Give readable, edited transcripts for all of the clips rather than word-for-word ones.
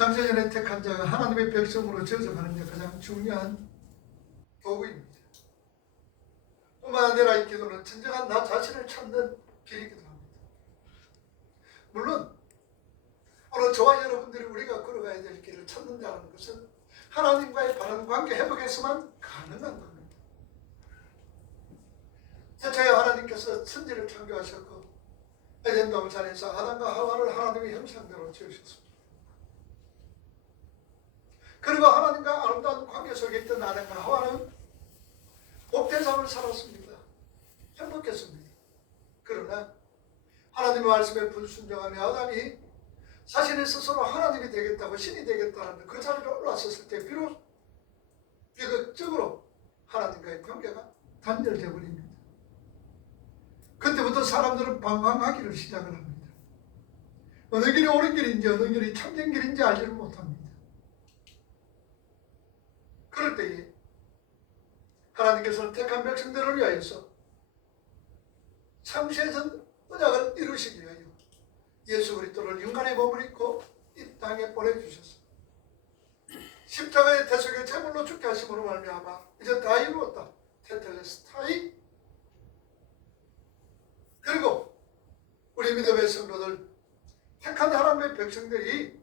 창세전에 택한 자가 하나님의 백성으로 저적하는 데 가장 중요한 도구입니다. 뿐만 아니라 이 기도는 진정한 나 자신을 찾는 길이기도 합니다. 물론 오늘 저와 여러분들이 우리가 걸어가야 될 길을 찾는다는 것은 하나님과의 바른 관계 회복에서만 가능한 겁니다. 태초에 하나님께서 천지를 창조하셨고 에덴 동산에서 아담과 하와를 하나님의 형상대로 지으셨습니다. 그리고 하나님과 아름다운 관계 속에 있던 아담과 하와는 복된 삶을 살았습니다. 행복했습니다. 그러나 하나님의 말씀에 불순종하며 아담이 자신의 스스로 하나님이 되겠다고 신이 되겠다는 그 자리에 올라섰을 때 비록 비극적으로 하나님과의 관계가 단절되어 버립니다. 그때부터 사람들은 방황하기를 시작을 합니다. 어느 길이 옳은 길인지 어느 길이 참된 길인지 알지를 못합니다. 그럴 때에 하나님께서는 택한 백성들을 위하여서 창세전 언약을 이루시기 위하여 예수 그리스도를 인간의 몸을 입고 이 땅에 보내주셨습니다. 십자가의 대속의 제물로 죽게 하심으로 말미암아 이제 다 이루었다. 테텔레스타이. 그리고 우리 믿음의 성도들, 택한 하나님의 백성들이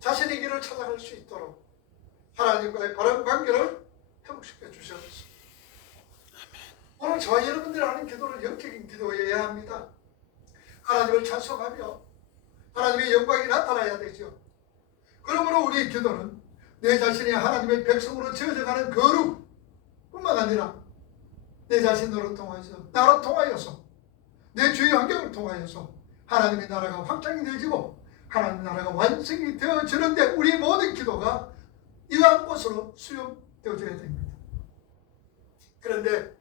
자신의 길을 찾아갈 수 있도록 하나님과의 바른 관계를 회복시켜 주셨습니다. 오늘 저와 여러분들이 하는 기도를 영적인 기도여야 합니다. 하나님을 찬송하며 하나님의 영광이 나타나야 되죠. 그러므로 우리의 기도는 내 자신이 하나님의 백성으로 지어져가는 거룩뿐만 아니라 내 자신으로 통하여서 나로 통하여서 내 주위 환경을 통하여서 하나님의 나라가 확장이 되어지고 하나님의 나라가 완성이 되어지는데 우리의 모든 기도가 이러한 곳으로 수용되어져야 됩니다. 그런데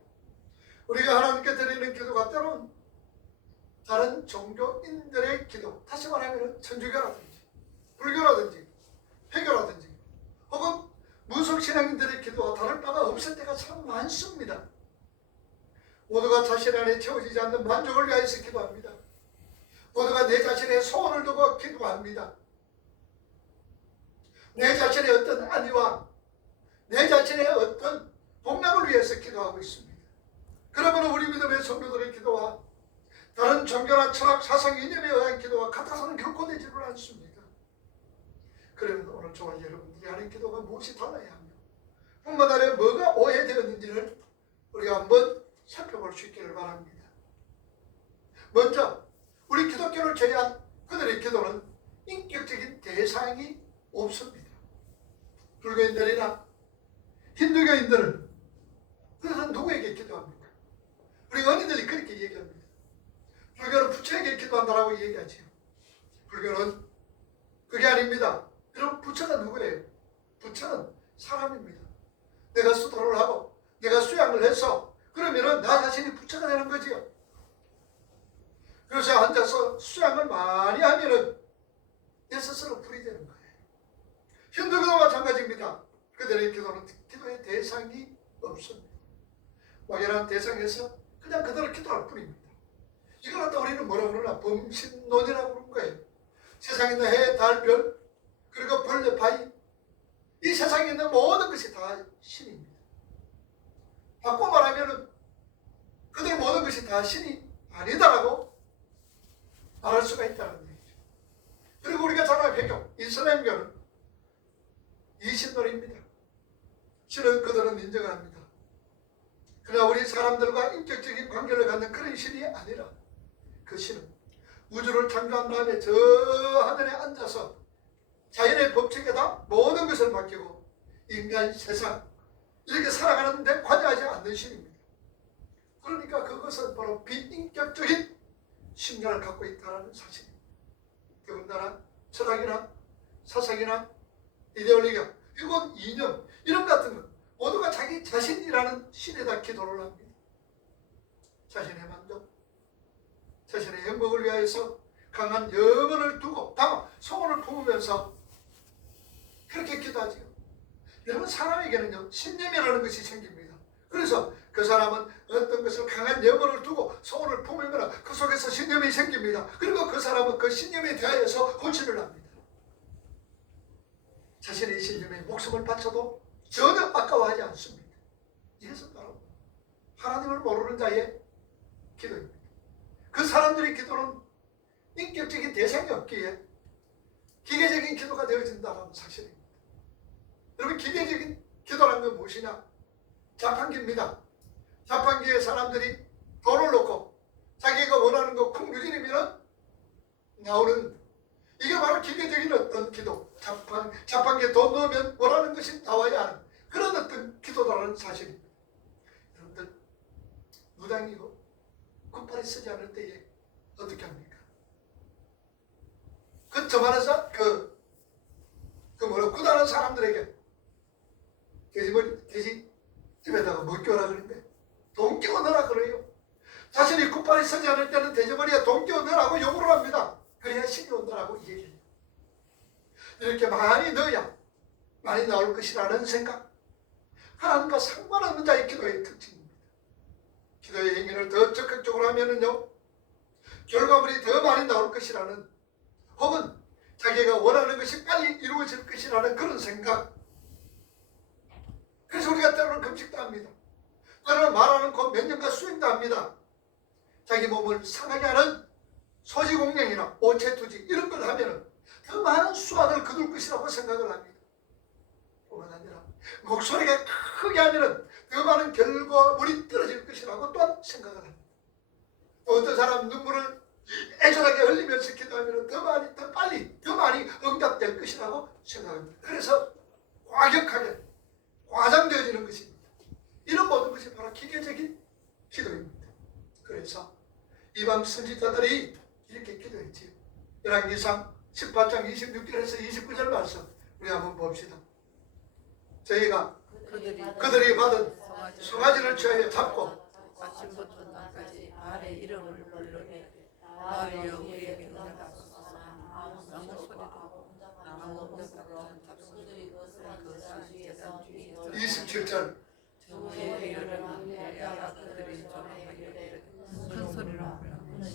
우리가 하나님께 드리는 기도가 때로는 다른 종교인들의 기도, 다시 말하면 천주교라든지 불교라든지 회교라든지 혹은 무속신앙인들의 기도와 다를 바가 없을 때가 참 많습니다. 모두가 자신 안에 채워지지 않는 만족을 위하여서 기도합니다. 모두가 내 자신의 소원을 두고 기도합니다. 내 자신의 어떤 안위와 내 자신의 어떤 복락을 위해서 기도하고 있습니다. 그러면 우리 믿음의 성도들의 기도와 다른 종교나 철학, 사상, 이념에 의한 기도와 같아서는 결코 되지를 않습니다. 그러면 오늘 저와 여러분들이 하는 기도가 무엇이 달라야 하며 뿐만 아니라 뭐가 오해되었는지를 우리가 한번 살펴볼 수 있기를 바랍니다. 먼저 우리 기독교를 제외한 그들의 기도는 인격적인 대상이 없습니다. 불교인들이나 힌두교인들은 그들은 누구에게 기도합니까? 우리 언니들이 그렇게 얘기합니다. 불교는 부처에게 기도한다라고 얘기하죠. 불교는 그게 아닙니다. 여러분, 부처가 누구예요? 부처는 사람입니다. 내가 수도를 하고 내가 수양을 해서 그러면은 나 자신이 부처가 되는 거지요. 그래서 앉아서 수양을 많이 하면은 내 스스로 불이 되는 거예요. 힌두교도 마찬가지입니다. 그들의 기도는 기도의 대상이 없습니다. 막연한 대상에서 그냥 그대로 기도할 뿐입니다. 이걸 갖다 우리는 뭐라고 그러나 범신론이라고 그러는 거예요. 세상에 있는 해, 달, 별, 그리고 벌레, 바위, 이 세상에 있는 모든 것이 다 신입니다. 바꿔 말하면 그들 모든 것이 다 신이 아니다라고 말할 수가 있다는 얘기죠. 그리고 우리가 잘 아는 회교, 이슬람교는 이신론입니다. 신은 그들은 인정합니다. 그러나 우리 사람들과 인격적인 관계를 갖는 그런 신이 아니라 그 신은 우주를 창조한 다음에 저 하늘에 앉아서 자연의 법칙에다 모든 것을 맡기고 인간, 세상 이렇게 살아가는 데 관여하지 않는 신입니다. 그러니까 그것은 바로 비인격적인 신념을 갖고 있다는 사실입니다. 더군다나 철학이나 사상이나 이데올리기나 이건 이념 이런 같은 것 모두가 자기 자신이라는 신에다 기도를 합니다. 자신의 만족, 자신의 행복을 위하여서 강한 염원을 두고 다만 소원을 품으면서 그렇게 기도하지요. 여러분, 사람에게는요 신념이라는 것이 생깁니다. 그래서 그 사람은 어떤 것을 강한 염원을 두고 소원을 품으면 그 속에서 신념이 생깁니다. 그리고 그 사람은 그 신념에 대하여서 헌신을 합니다. 자신의 신념에 목숨을 바쳐도 전혀 아까워하지 않습니다. 이것은 바로 하나님을 모르는 자의 기도입니다. 그 사람들의 기도는 인격적인 대상이 없기에 기계적인 기도가 되어진다는 사실입니다. 여러분, 기계적인 기도라는 건 무엇이냐? 자판기입니다. 자판기에 사람들이 돈을 넣고 자기가 원하는 거 쿵 누리면 나오는, 이게 바로 기계적인 어떤 기도, 자판기에 돈 넣으면 원하는 것이 나와야 하는 그런 어떤 기도라는 사실입니다. 여러분들, 무당이고 굿발이 쓰지 않을 때에 어떻게 합니까? 저만해서 구단한 사람들에게 돼지 집에다가 뭐 끼워라 그러는데 돈 끼워 넣으라 그래요. 자신이 굿발이 쓰지 않을 때는 돼지머리에 돈 끼워 넣으라고 요구를 합니다. 그래야 신이 온다라고 얘기해요. 이렇게 많이 넣어야 많이 나올 것이라는 생각, 하나님과 상관없는 자의 기도의 특징입니다. 기도의 행위를 더 적극적으로 하면은요, 결과물이 더 많이 나올 것이라는, 혹은 자기가 원하는 것이 빨리 이루어질 것이라는 그런 생각. 그래서 우리가 때로는 금식도 합니다. 때로는 말하는 곧 몇 년간 수행도 합니다. 자기 몸을 상하게 하는 소지공양이나 오체투지 이런 걸 하면은 더 많은 수확을 거둘 것이라고 생각을 합니다. 뿐만 아니라 목소리가 크게 하면은 더 많은 결과물이 떨어질 것이라고 또한 생각을 합니다. 어떤 사람 눈물을 애절하게 흘리면서 기도하면 더 빨리, 더 많이 응답될 것이라고 생각합니다. 그래서 과격하게 과장되어지는 것입니다. 이런 모든 것이 바로 기계적인 기도입니다. 그래서 이방 선지자들이 이렇게 기도했지요. 열왕기상 18장 26절에서 29절 말씀 우리 한번 봅시다. 저희가 그들이 받은 송아지를 취하여 잡고 아침부터 낮까지 아래 이름을 불러내 아뢰어 우리에게 응답하소서. 아무 소리도 아무 응답하고 그들이 그것을 제단 주에 27절 주의 여름에 야가 그들이 조롱하여 큰 소리로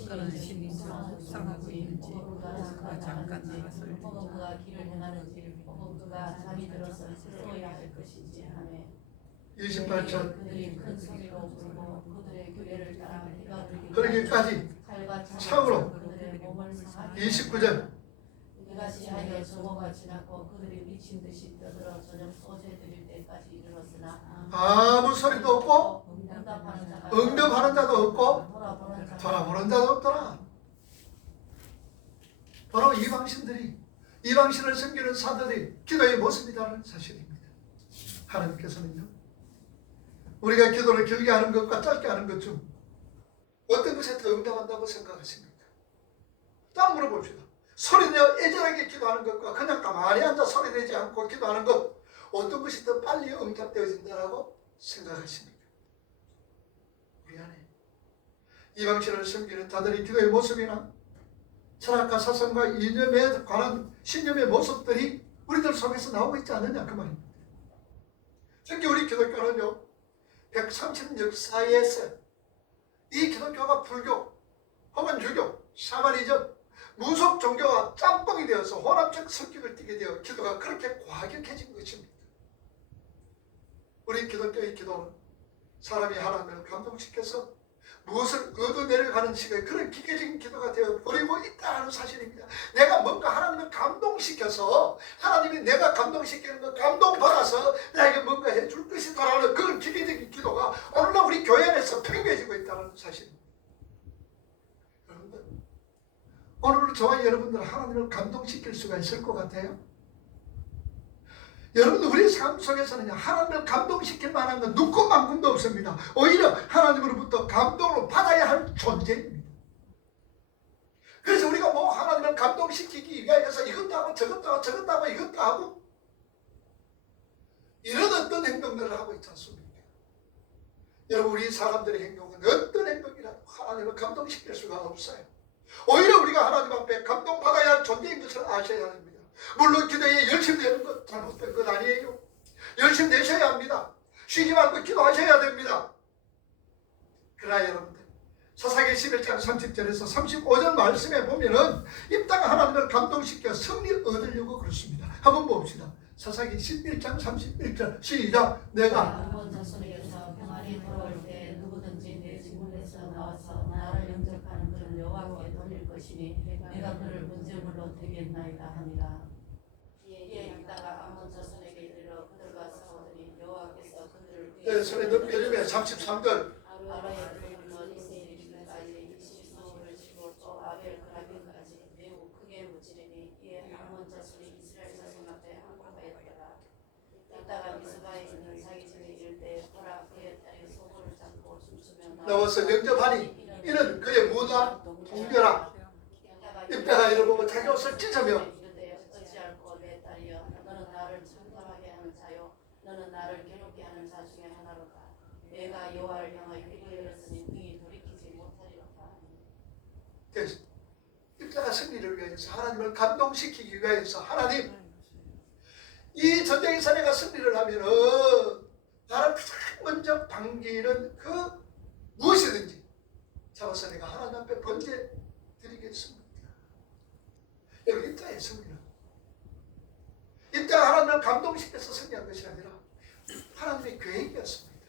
그는 신이 상하고 있는지 그가 잠깐 나가서 그가 길을 행하는지 그가 잠이 들어서 서야 할 것인지 하며 28절 그들이 큰 소리로 부르고 그들의 교회를 따라 해가 그러기까지 참으로 그들의 몸을 상하게 29절 이같이 하여 저거가 지났고 그들이 미친 듯이 떠들어 저녁 소재 드릴 때까지 이르렀으나 아무 소리도 없고 응답하는 자도 없고 돌아보는 자도 없더라. 바로 이방신을 섬기는 사도들이 기도의 모습이라는 사실입니다. 하나님께서는요, 우리가 기도를 길게 하는 것과 짧게 하는 것 중 어떤 것에 더 응답한다고 생각하십니까? 딱 물어봅시다. 소리내어 애절하게 기도하는 것과 그냥 가만히 앉아 소리내지 않고 기도하는 것, 어떤 것이 더 빨리 응답되어진다고 생각하십니까? 우리 안에 이방신을 섬기는 자들의 기도의 모습이나 철학과 사상과 이념에 관한 신념의 모습들이 우리들 속에서 나오고 있지 않느냐 그 말입니다. 특히 우리 기독교는요, 130 역사에서 이 기독교가 불교 혹은 유교, 샤머니즘, 무속 종교와 짬뽕이 되어서 혼합적 성격을 띠게 되어 기도가 그렇게 과격해진 것입니다. 우리 기독교의 기도는 사람이 하나님을 감동시켜서 무엇을 얻어내려가는 식의 그런 기계적인 기도가 되어버리고 있다는 사실입니다. 내가 뭔가 하나님을 감동시켜서 하나님이 내가 감동시키는 거 감동받아서 나에게 뭔가 해줄 것이다라는 그런 기계적인 기도가 오늘날 우리 교회 안에서 팽배해지고 있다는 사실입니다. 여러분들, 오늘 저와 여러분들 하나님을 감동시킬 수가 있을 것 같아요? 여러분들, 우리 삶 속에서는 하나님을 감동시킬 만한 건 눈꼽만큼도 없습니다. 오히려 하나님으로부터 감동을 받아야 할 존재입니다. 그래서 우리가 뭐 하나님을 감동시키기 위해서 이것도 하고 저것도 하고 저것도 하고 이것도 하고 이런 어떤 행동들을 하고 있지 않습니까? 여러분, 우리 사람들의 행동은 어떤 행동이라도 하나님을 감동시킬 수가 없어요. 오히려 우리가 하나님 앞에 감동받아야 할 존재인 것을 아셔야 합니다. 물론 기도에 열심히 내는 것 잘못된 것 아니에요. 열심히 내셔야 합니다. 쉬지 말고 기도하셔야 됩니다. 그러나 여러분들, 사사기 11장 30절에서 35절 말씀에 보면은 이 땅 하나님을 감동시켜 승리 얻으려고 그렇습니다. 한번 봅시다. 사사기 11장 31절 시작. 내가 아몬 자손에게서 평안히 돌아올 때 누구든지 내 지문에서 나와서 나를 영접하는 그는 여호와께 돌릴 것이니 내가 그를 문제물로 되겠나이다 하니라. 이에 있다가 아몬 자손에게 이르러 그들과 싸우더니 여호와께서 그들을 내 손에 넘겨주면 33절 아라의 그림은 이스라엘까지 20소를 치고 또 아벨 그라빈까지 매우 크게 무찌르니 이에 아몬 자손이 이스라엘 자손 앞에 항복하였더라. 이따가 미스바에 있는 자기 집에 이를 때 보라 그의 딸이 소고를 잡고 춤추며 나와서 영접하니 이는 그의 무다 동료라. 입다가 이를 보고 자기 옷을 찢으며 이르되 어찌할꼬 내 딸이여 너는 나를 참담하게 하는 자요 너는 나를 괴롭게 하는 자 중에 하나로다. 내가 여호와를 향하여 이르렀으니 능히 돌이키지 못하리로다. 입다가 승리를 위해서 하나님을 감동시키기 위해서 하나님 이 전쟁에서 내가 승리를 하면은 나를 가장 먼저 반기는 그 무엇이든지 잡아서 내가 하나님 앞에 번제 드리겠습니다. 여러분 입다의 승리는 입다가 하나님을 감동시켜서 승리한 것이 아니라 하나님의 계획이었습니다.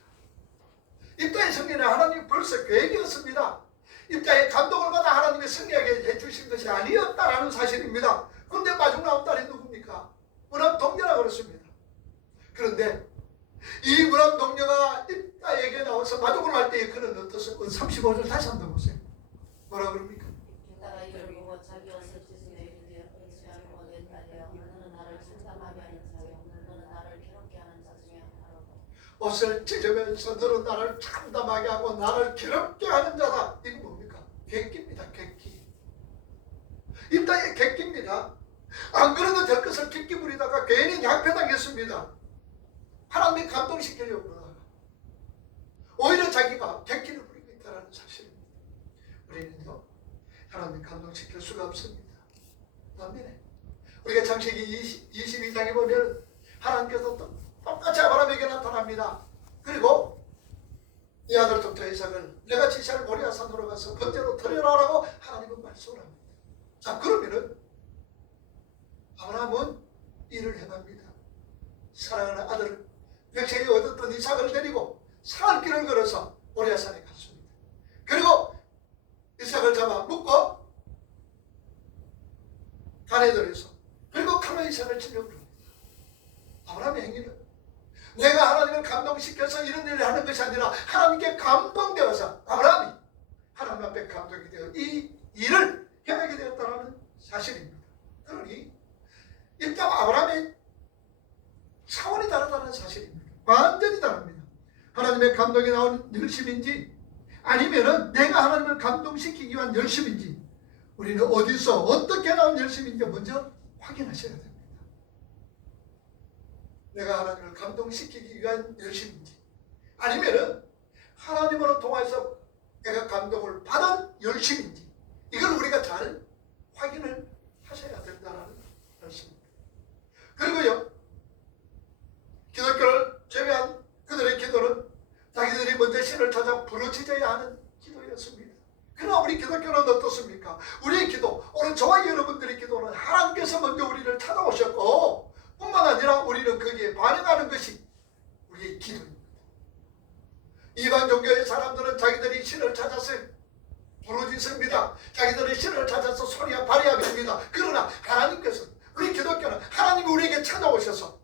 입다의 승리는 하나님이 벌써 계획이었습니다. 입다의 감동을 받아 하나님의 승리하게 해주신 것이 아니었다라는 사실입니다. 그런데 마중 나온 딸이 누굽니까? 문합 동료라고 그랬습니다. 그런데 이 문합 동료가 입다에게 나와서 마중을 할 때에 그는 어떻습니까? 35절 다시 한번 보세요. 뭐라 그럽니까? 이따가 이를 보고 자기 옷을 찢으며 이르되 어찌할꼬 내 딸이여 너는 나를 참담하게 하는 자요 너는 나를 괴롭게 하는 자 중에 하나로다. 옷을 찢으면서 너는 나를 참담하게 하고 나를 괴롭게 하는 자다. 이거 뭡니까? 객기입니다. 객기. 입다의 객기입니다. 안 그래도 될 것을 객기 부리다가 괜히 낭패당했습니다. 하나님이 감동시키려고 그러다가 오히려 자기가 객기를 부리고 있다는 사실입니다. 우리는요 하나님이 감동시킬 수가 없습니다. 반면에 우리가 창세기 22장에 보면 하나님께서 똑같이 아브라함에게 나타납니다. 그리고 이 아들부터 이삭을 내가 지시할 모리아 산으로 가서 번제로 드려라라고 하나님은 말씀을 합니다. 자 그러면은 아브라함은 일을 행합니다. 사랑하는 아들 백성이 얻었던 이삭을 데리고 살 길을 걸어서 모리아 산에 갔습니다. 그리고 이삭을 잡아 묶고 간에 들여서 그리고 칼로 이삭을 치려고 합니다. 아브라함의 행위는 내가 하나님을 감동시켜서 이런 일을 하는 것이 아니라 하나님께 감동되어서 아브라함이 하나님 앞에 감동이 되어 이 일을 행하게 되었다는 사실입니다. 그러니 일단 아브라함의 차원이 다르다는 사실입니다. 완전히 다릅니다. 하나님의 감동이 나온 열심인지 아니면은 내가 하나님을 감동시키기 위한 열심인지 우리는 어디서 어떻게 나온 열심인지 먼저 확인하셔야 됩니다. 내가 하나님을 감동시키기 위한 열심인지 아니면은 하나님으로 통해서 내가 감동을 받은 열심인지 이걸 우리가 잘 확인을 하셔야 된다는 말씀입니다. 그리고요 기독교를 제외한 그들의 기도는 자기들이 먼저 신을 찾아 부르짖어야 하는 기도였습니다. 그러나 우리 기독교는 어떻습니까? 우리의 기도, 오늘 저와 여러분들의 기도는 하나님께서 먼저 우리를 찾아오셨고 뿐만 아니라 우리는 거기에 반응하는 것이 우리의 기도입니다. 이방 종교의 사람들은 자기들이 신을 찾아서 부르짖습니다. 자기들의 신을 찾아서 소리와 발휘합니다. 그러나 하나님께서 우리 기독교는 하나님이 우리에게 찾아오셔서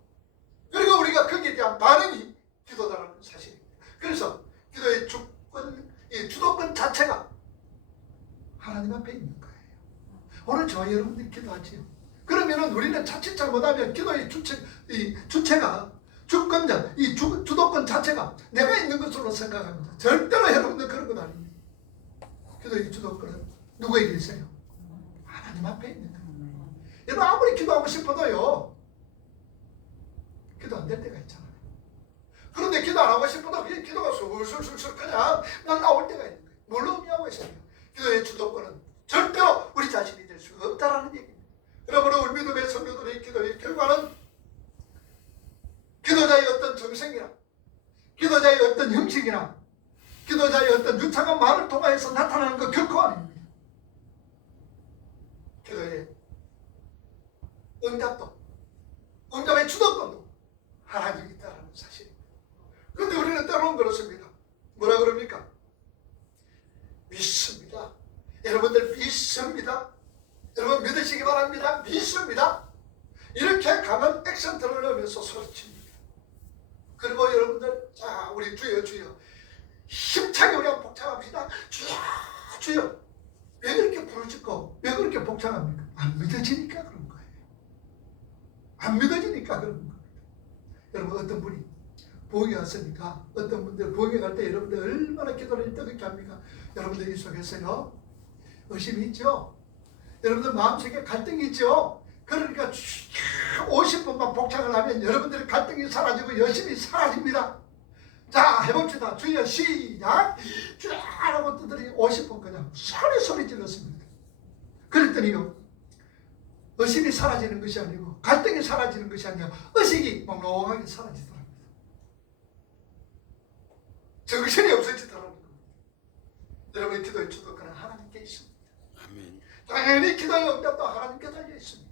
그리고 우리가 거기에 대한 반응이 기도다라는 사실입니다. 그래서 기도의 주도권 자체가 하나님 앞에 있는 거예요. 오늘 저와 여러분들이 기도하지요. 그러면은 우리는 자칫 잘못하면 기도의 주체가 주권자, 이 주도권 자체가 내가 있는 것으로 생각합니다. 절대로 여러분들 그런 건 아닙니다. 기도의 주도권은 누구에게 있어요? 하나님 앞에 있는 거예요. 여러분 아무리 기도하고 싶어도요. 기도 안 될 때가 있잖아요. 그런데 기도 안 하고 싶어도 그냥 기도가 술술술술 그냥 나올 때가 있는 거예요. 뭘로 의미하고 있어요? 기도의 주도권은 절대로 우리 자신이 될 수가 없다라는 얘기입니다. 여러분 우리 믿음의 성도들의 기도의 결과는 기도자의 어떤 정성이나 기도자의 어떤 형식이나 기도자의 어떤 유창한 말을 통해서 나타나는 것 결코 아닙니다. 기도의 응답도 응답의 주도권도 하나님이 있다는 사실입니다. 그런데 우리는 때로는 그렇습니다. 뭐라 그럽니까? 믿습니다. 여러분들 믿습니다. 여러분 믿으시기 바랍니다. 믿습니다. 이렇게 가면 액센트를 넣으면서 소리칩니다. 그리고 여러분들, 자, 우리 주여 주여 힘차게 우리 한번 복창합시다. 주여 주여. 왜 그렇게 부르짖고 왜 그렇게 복창합니까? 안 믿어지니까 그런 거예요. 안 믿어지니까 그런 겁니다. 여러분, 어떤 분이 부흥회 왔으니까 어떤 분들 부흥회 갈 때 여러분들 얼마나 기도를 뜨겁게 합니까? 여러분들 이 속에서요 의심이 있죠. 여러분들 마음속에 갈등이 있죠. 그러니까 50분만 복창을 하면 여러분들의 갈등이 사라지고 열심히 사라집니다. 자, 해봅시다. 주여 시작. 쫙하고 뜨더니 50분 그냥 소리 질렀습니다. 그랬더니요, 의심이 사라지는 것이 아니고 갈등이 사라지는 것이 아니라 의식이 몽롱하게 사라지더랍니다. 정신이 없어지더라는 겁니다. 여러분의 기도의 주도권은 하나님께 있습니다. 아멘. 당연히 기도의 응답도 하나님께 달려 있습니다.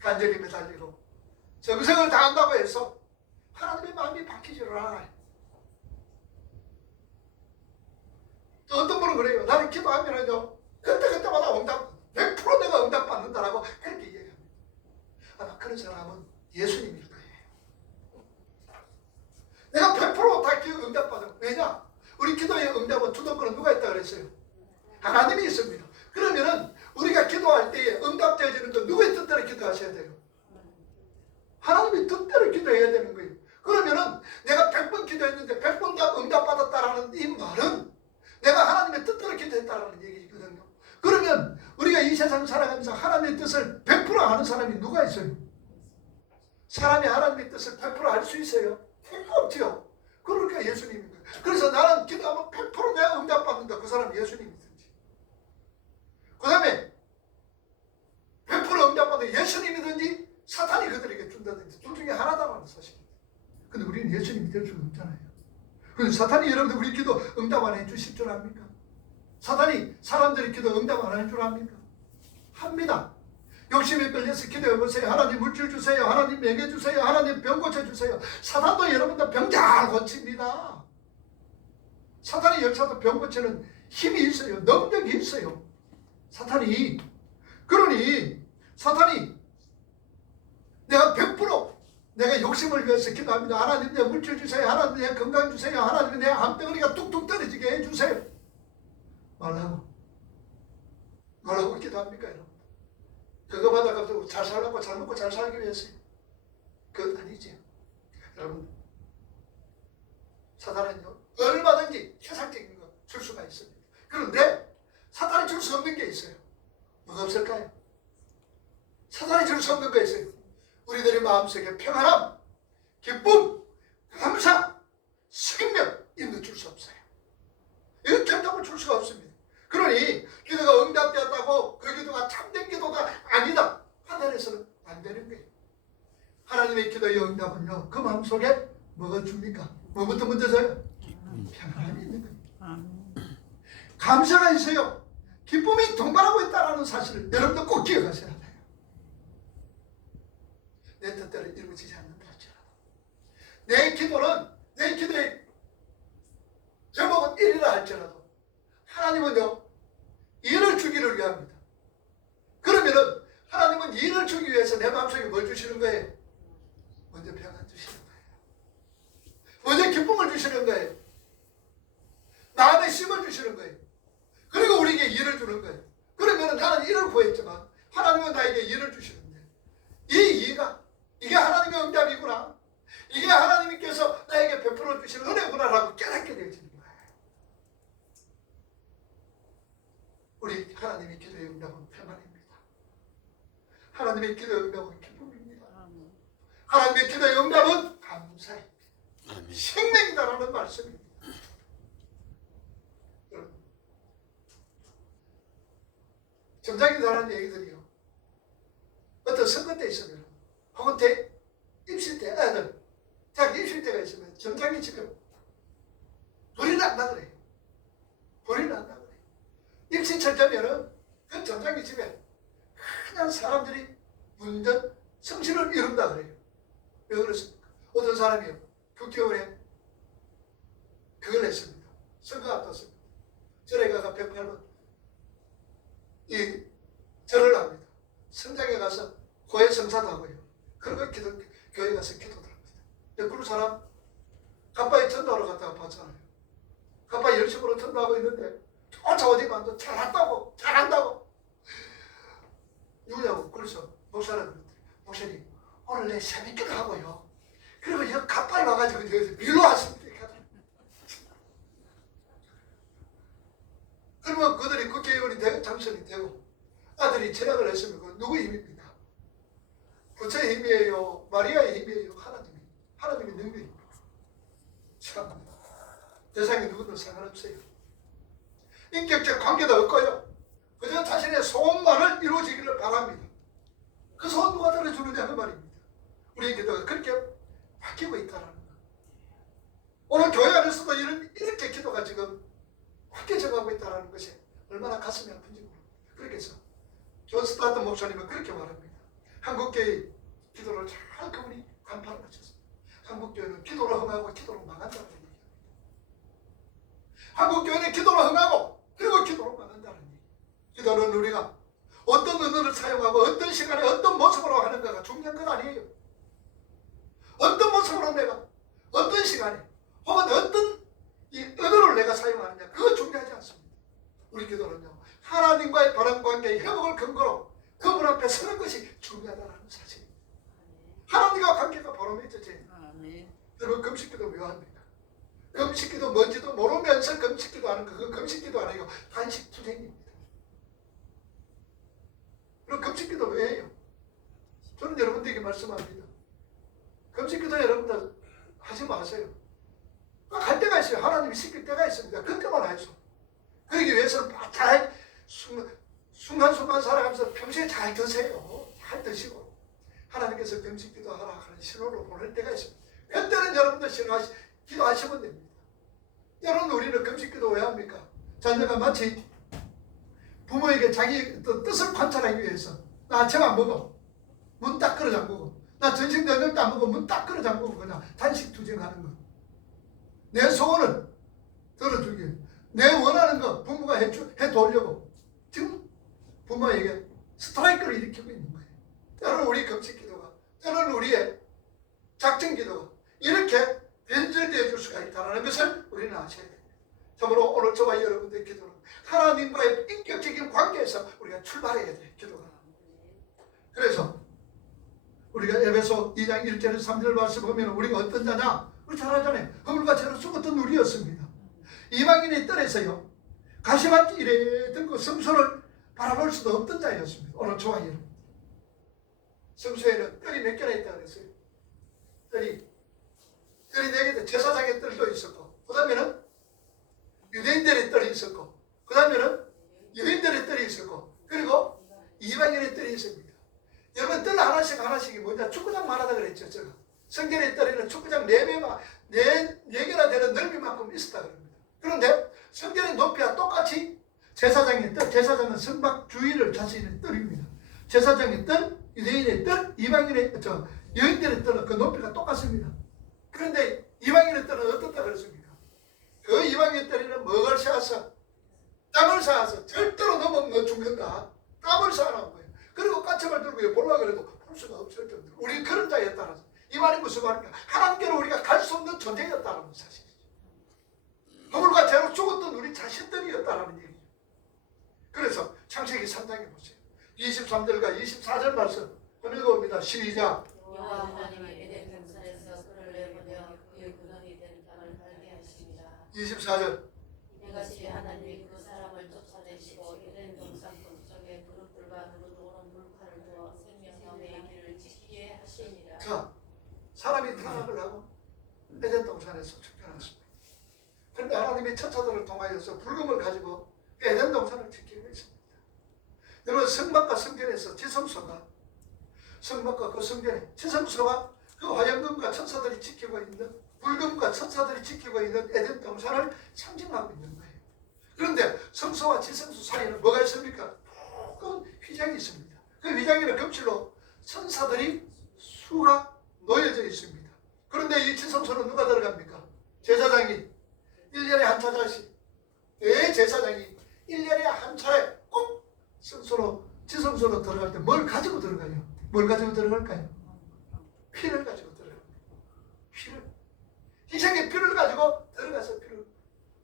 간절히 매달리고 정성을 다한다고 해서 하나님의 마음이 바뀌지를 않아요. 또 어떤 분은 그래요. 나는 기도하면은요 그때마다 응답 100% 내가 응답받는다라고 그렇게 얘기합니다. 아마 그런 사람은 예수님일 거예요. 내가 100%다 응답받아. 왜냐? 우리 기도의 응답은 주도권은 누가 있다 그랬어요? 하나님이 있습니다. 그러면은 우리가 기도할 때에 응답되어지는 건 누구의 뜻대로 기도하셔야 돼요? 하나님의 뜻대로 기도해야 되는 거예요. 그러면은 내가 100번 기도했는데 100번 다 응답받았다라는 이 말은 내가 하나님의 뜻대로 기도했다라는 얘기거든요. 그러면 우리가 이 세상 살아가면서 하나님의 뜻을 100% 아는 사람이 누가 있어요? 사람이 하나님의 뜻을 100% 알 수 있어요? 없죠. 그러니까 예수님입니다. 그래서 나는 기도하면 100% 내가 응답받는다. 그 사람이 예수님이든지. 그 다음에 100% 응답받는 예수님이든지 사탄이 그들에게 준다든지 둘 중에 하나다라는 사실입니다. 근데 우리는 예수님이 될 수가 없잖아요. 그래서 사탄이 여러분들 우리 기도 응답 안 해주실 줄 압니까? 사탄이 사람들의 기도 응답 안 할 줄 압니까? 합니다. 욕심에 걸려서 기도해보세요. 하나님 물질 주세요. 하나님 명예 주세요. 하나님 병 고쳐주세요. 사탄도 여러분들 병 잘 고칩니다. 사탄의 역사도 병 고치는 힘이 있어요. 능력이 있어요. 사탄이. 그러니 사탄이 내가 100% 내가 욕심을 위해서 기도합니다. 하나님 내 물질 주세요. 하나님 내 건강 주세요. 하나님 내 암덩어리가 뚝뚝 떨어지게 해주세요. 말라고 기도합니까 여러분? 그거 받아가지고 잘 살라고 잘 먹고 잘 살기 위해서요? 그건 아니죠. 여러분, 사탄은요 얼마든지 세상적인 거 줄 수가 있습니다. 그런데 사탄이 줄 수 없는 게 있어요. 뭐가 없을까요? 사탄이 줄 수 없는 게 있어요. 우리들의 마음속에 평안함, 기쁨, 감사, 생명 이런 거 줄 수 없어요. 이거 결정을 줄 수가 없습니다. 그러니 기도가 응답되었다고 그 기도가 참된 기도가 아니다. 판단해서는 안 되는 거예요. 하나님의 기도의 응답은요 그 마음속에 뭐가 줍니까? 뭐부터 먼저 줘요? 평안함이 있는 겁니다. 감사가 있어요. 기쁨이 동반하고 있다는 사실을 여러분도 꼭 기억하셔야 돼요. 내 뜻대로 이루어지지 않는다 할지라도 내 기도는 내 기도의 제목은 1이라 할지라도 하나님은요 일을 주기를 위합니다. 그러면은 하나님은 일을 주기 위해서 내 마음속에 뭘 주시는 거예요? 먼저 평안 주시는 거예요. 먼저 기쁨을 주시는 거예요. 마음의 쉼을 주시는 거예요. 그리고 우리에게 일을 주는 거예요. 그러면은 나는 일을 구했지만 하나님은 나에게 일을 주시는데 이 이가 이게 하나님의 응답이구나. 이게 하나님께서 나에게 베풀어 주시는 은혜구나라고 깨닫게 되어지는 거예요. 우리 하나님의 기도의 응답은 평안입니다. 하나님의 기도의 응답은 기쁨입니다. 하나님의 기도의 응답은 감사입니다. 아멘. 생명이다라는 말씀입니다. 여러분, 점장이 잘하는 얘기들이요. 어떤 선거 때 있으면 혹은 입시 때 애들 대학 입시 때가 있으면 점장이 지금 불이 난다 그래요. 불이 난다 그래요. 입시철 되면은 그 점장이 집에 그냥 사람들이 운전 성신을 이룬다 그래요. 왜 그렇습니까? 어떤 사람이요, 국회의원에 그걸 했습니다. 선거 앞뒀습니다. 절에 가가 108번 이 절을 합니다. 성당에 가서 고해 성사도 하고요. 그리고 교회 가서 기도도 합니다. 근데 그 사람 가빠이 전도하러 갔다가 봤잖아요. 가빠이 열심으로 전도하고 있는데 쫓아오지만 또 잘한다고 누구냐고. 그래서 목사를 그랬더니, 목사님 오늘 내 새벽기도 하고요. 그리고 여기 가빠이 와가지고 여기서 밀로 왔습니다. 그러면 그들이 국회의원이 되고 당선이 되고 아들이 철학을 했으면 그 누구의 힘입니까? 부처의 힘이에요? 마리아의 힘이에요? 하나님의 능력입니다. 참 대상이 누구든 상관없어요. 인격적 관계도 없고요. 그저 자신의 소원만을 이루어지기를 바랍니다. 그 소원 누가 들어주느냐 그 말입니다. 우리의 기도가 그렇게 바뀌고 있다는 거. 오늘 교회 안에서도 이렇게 기도가 지금 바뀌어져가고 있다는 것이 얼마나 가슴이 아픈지 모릅니다. 그렇게서 존 스타트 목사님은 그렇게 말합니다. 한국교회 기도를 잘 그분이 간파를 하셨습니다. 한국교회는 기도로 흥하고 기도로 망한다는 얘기입니다. 한국교회는 기도로 흥하고 그리고 기도로 망한다는 얘기. 기도는 우리가 어떤 언어를 사용하고 어떤 시간에 어떤 모습으로 하는가가 중요한 건 아니에요. 어떤 모습으로 내가 어떤 시간에 혹은 어떤 이 언어를 내가 사용하느냐 그거 중요하지 않습니다. 우리 기도는요 하나님과의 바른 관계의 회복을 근거로 그분 앞에 서는 것이 중요하다는 사실입니다. 하나님과 관계가 바로 맺어져요. 여러분 금식기도 묘합니다. 금식기도 뭔지도 모르면서 금식기도 하는 거 그건 금식기도 아니고 단식투쟁입니다. 그럼 금식기도 왜 해요? 저는 여러분들에게 말씀합니다. 금식기도 여러분들 하지 마세요. 갈 때가 있어요. 하나님이 시킬 때가 있습니다. 그때만 하죠. 그러기 위해서는 잘 순간순간 살아가면서 평소에 잘 드세요. 잘 드시고 하나님께서 금식기도 하라 하는 신호를 보낼 때가 있습니다. 그때는 여러분들 기도하시면 됩니다. 여러분 우리는 금식기도 왜 합니까? 자녀가 마치 부모에게 자기 뜻을 관찰하기 위해서 나 아침 안 먹어. 문 딱 끌어 잠그고 나 전식 저녁도 안 먹어. 문 딱 끌어 잠그고 그냥 단식투쟁하는 거. 내 소원을 들어주기 위해 내 원하는 거 부모가 해도려고 지금 부모에게 스트라이크를 일으키고 있는 거예요. 때로는 우리 금식기도가 때로는 우리의 작정기도가 이렇게 변질되어 줄 수가 있다는 것을 우리는 아셔야 됩니다. 참으로 오늘 저와 여러분들의 기도는 하나님과의 인격적인 관계에서 우리가 출발해야 돼요. 기도가. 그래서 우리가 에베소 2장 1절 3절 말씀 보면 우리가 어떤 자냐? 우리 잘 알잖아요. 허물과 죄로 죽었던 우리였습니다. 이방인의 뜰에서요 가시밭 이래 들고 성소를 바라볼 수도 없던 자였습니다. 오늘 저와 여러분 성소에는 뜰이 몇 개나 있다고 그랬어요. 뜰이 4개, 제사장의 뜰도 있었고 그 다음에는 유대인들의 뜰이 있었고 그 다음에는 여인들의 뜰이 있었고 그리고 이방인의 뜰이 있습니다. 여러분 뜰 하나씩이 뭐냐? 축구장 말하다 그랬죠. 제가 성전의 뜰에는 축구장 4개나 되는 넓이만큼 있었다 그럽니다. 그런데 성전의 높이와 똑같이 제사장의 뜰, 제사장은 성막 주위를 자신의 뜰입니다. 제사장의 뜰, 유대인의 뜰, 여인들의 뜰은 그 높이가 똑같습니다. 그런데 이방인의 뜰은 어떻다 그랬습니까? 그 이방인의 뜰에는 먹을 쌓아서 땀을 쌓아서 절대로 넘어면 죽는다. 땀을 쌓아놓은 거예요. 그리고 까치발 들고 보려고 해도 볼 수가 없을 정도로 우리 그런 자였다는 이 말이 무슨 말입니까? 하나님께로 우리가 갈 수 없는 존재였다는 사실이죠. 허물과 죄로 죽었던 우리 자신들이었다는 얘기죠. 그래서 창세기 3장에 보세요. 23절과 24절 말씀 읽어봅니다. 시작. 여호와 하나님이 에덴 동산에서 그를 내보내어 그의 근원이 되는 땅을 갈게 하십니다. 24절. 이같이 하나님이 그 사람을 쫓아내시고 에덴 동산 동쪽에 그릇들과 그릇오는 물칼을 두어 생명나무의 길을 지키게 하십니다. 자, 사람이 타락을 하고 에덴 동산에서 쫓겨났습니다. 그런데 하나님이 천사들을 통하여서 불금을 가지고 에덴 동산을 지키고 있습니다. 여러분 성막과 성전에서 성막과 그 성전에 지성소가 그 화영금과 천사들이 지키고 있는 불금과 천사들이 지키고 있는 에덴 동산을 상징하고 있는 거예요. 그런데 성소와 지성소 사이에는 뭐가 있습니까? 큰 휘장이 있습니다. 그 휘장에는 금실로 천사들이 수가 놓여져 있습니다. 그런데 이 지성소는 누가 들어갑니까? 제사장이 1년에 한 차례씩, 대제사장이 1년에 한 차례 꼭 지성소로 들어갈 때 뭘 가지고 들어가요? 뭘 가지고 들어갈까요? 피를 가지고 들어갑니다. 피를. 희생의 피를 가지고 들어가서 피를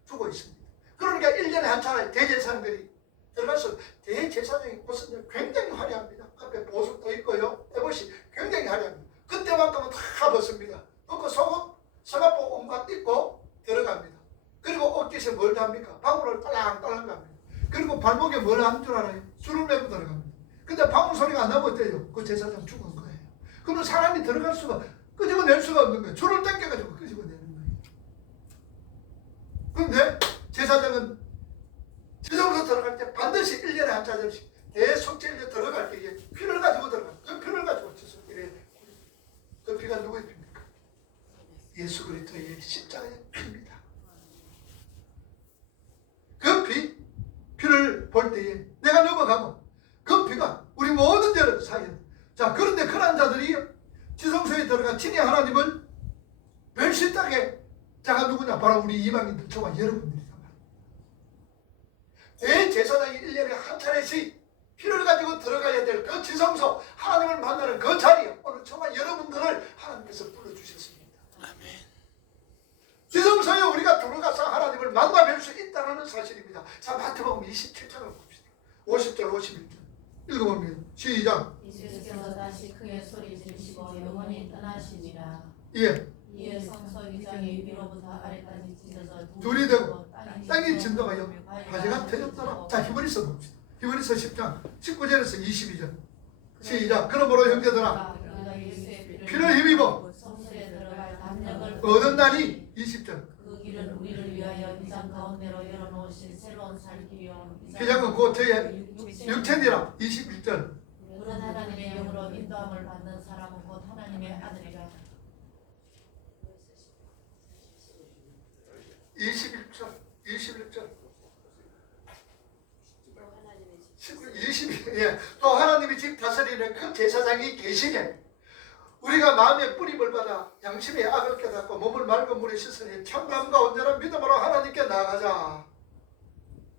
주고 있습니다. 그러니까 1년에 한 차례 대제사장들이 들어가서 대제사장의 옷은 굉장히 화려합니다. 앞에 보석도 있고요. 에봇이 굉장히 화려합니다. 그때만큼은 다 벗습니다. 그리고 속옷, 서갑복 온갖 입고 들어갑니다. 그리고 옷깃에 뭘 합니까? 방울을 딸랑딸랑 갑니다. 그리고 발목에 뭘 한 줄 알아요? 줄을 메고 들어갑니다. 근데 방울 소리가 안 나면 어때요? 그 제사장 죽은 거예요. 그러면 사람이 들어갈 수가, 끄집어낼 수가 없는 거예요. 줄을 당겨가지고 끄집어내는 거예요. 그런데 제사장은 지성소 들어갈 때 반드시 1년에 한 차례씩 대속죄일에 들어갈 때에 피를 가지고 들어가요. 그 피를 가지고 지성소에, 그 피가 누구의 피입니까? 예수 그리스도의 십자가의 피입니다. 그 피를 볼 때에 내가 넘어가면 그 피가 우리 모든 죄를 사해요. 자, 그런데 그런 자들이 지성소에 들어가 친히 하나님을 멸시하게 자가 누구냐? 바로 우리 이방인들, 저와 여러분들이다. 대제사장이 1년에 한 차례씩 피를 가지고 들어가야 될 그 지성소, 하나님을 만나는 그 자리에 오늘 저와 여러분들을 하나님께서 불러주셨습니다. 지성소에 우리가 들어가서 하나님을 만나뵐 수 있다는 사실입니다. 자, 마태복음 27장을 봅시다. 50절, 51절 읽어봅니다. 시작. 예수께서 다시 크게 소리 지르시고 영원히 떠나시니라. 예. 이에 성소 위장이 위로부터 아래까지 찢어져 둘이 되고 땅이 진동하여 화재가 터졌더라. 자, 히브리서 봅시다. 히브리서 10장 19절에서 22절 시작. 그러므로 형제들아 피를 힘입어 성소에 들어갈 담력을 얻은 날이 20절. 그 길은 우리를 위하여 위장 가운데로 열어놓으신 새로운 살기요. 피장은 곧 저의 육체니라. 21절. 그런 하나님의 영으로 인도함을 받는 사람은 곧 하나님의 아들이라. 21절 22, 또 하나님이 집 다스리는 큰 제사장이 계시게 우리가 마음의 뿌림을 받아 양심의 악을 깨닫고 몸을 맑은 물에 씻으니 참감과 온전한 믿음으로 하나님께 나아가자.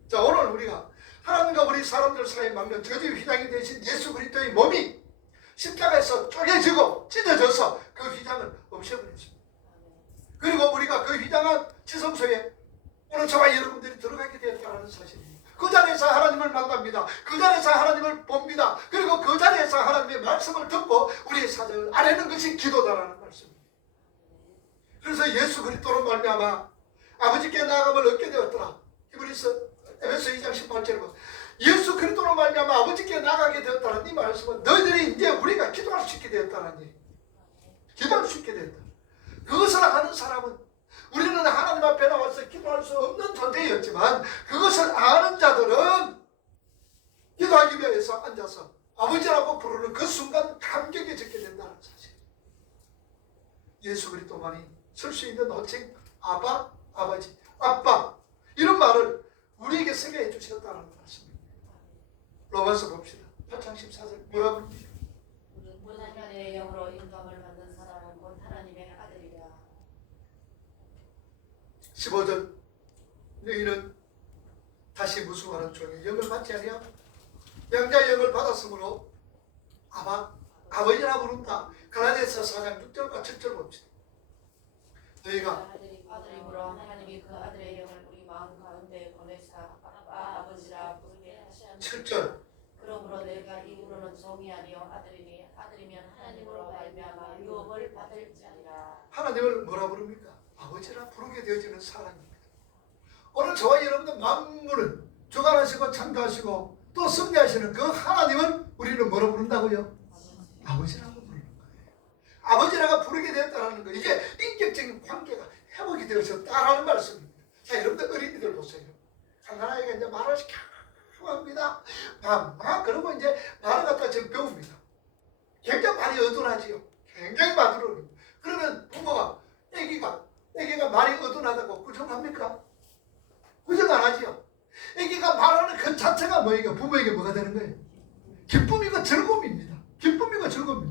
자, 오늘 우리가 하나님과 우리 사람들 사이에 막는 저주 휘장이 되신 예수 그리스도의 몸이 십자가에서 쪼개지고 찢어져서 그 휘장을 없애버렸습니다. 그리고 우리가 그 휘장한 지성소에 오늘 저와 여러분들이 들어가게 되었다는 사실입니다. 그 자리에서 하나님을 만납니다. 그 자리에서 하나님을 봅니다. 그리고 그 자리에서 하나님의 말씀을 듣고 우리의 사정을 아뢰는 것이 기도다라는 말씀입니다. 그래서 예수 그리스도로 말미암아 아버지께 나아감을 얻게 되었더라. 에베소 2장 18절에 보면 예수 그리스도로 말미암아 아버지께 나가게 되었다는 이 말씀은 너희들이 이제 우리가 기도할 수 있게 되었다는 일. 기도할 수 있게 되었다. 그것을 아는 사람은 우리는 하나님 앞에 나와서 기도할 수 없는 존재였지만 그것을 아는 자들은 기도하기 위해서 앉아서 아버지라고 부르는 그 순간 감격에 적게 된다는 사실. 예수 그리스도만이 쓸 수 있는 호칭 아바, 아버지, 아빠 이런 말을 우리에게 쓰게 해주셨다는 말씀입니다. 로마서 봅시다. 8장 14절 뭐라고 합니까? 하나님의 영으로 인도함을 받는 사람은 곧 하나님의 아들이라. 15절 너희는 다시 무수하는 종의 영을 받지 아니하고 양자의 영을 받았으므로 아버지라 부른다. 갈라디아서 4장 6절과 7절 봅시다. 너희가 아들이므로 하나님이 그 아들의 영을 우리 마음 가운데 보내사 아버지라 부르게 하시는 7절 그러므로 내가 이후로는 종이 아니요 아들이니 아들이면 하나님으로 말미암아 유업을 받을지니라. 하나님을 뭐라 부릅니까? 아버지라 부르게 되어지는 사람입니다. 오늘 저와 여러분들 만물을 주관하시고 창조하시고 또 승리하시는 그 하나님을 우리는 뭐라 부른다고요? 아버지라고 부르는 거예요. 아버지라고 부르게 되었다는 거, 이게 인격적인 관계가 회복이 되어졌다라는 말씀입니다. 자, 여러분들 어린이들 보세요. 한 아이가 이제 말을 시켜고 합니다. 그러고 이제 말을 갖다 지금 배웁니다. 굉장히 말이 어둔하지요. 굉장히 말이 어둔합니다. 그러면 부모가 애기가 말이 어둔하다고 부정합니까? 부정 안 하지요. 애기가 말하는 그 자체가 뭐예요? 부모에게 뭐가 되는 거예요? 기쁨이고 즐거움입니다. 기쁨이고 즐거움입니다.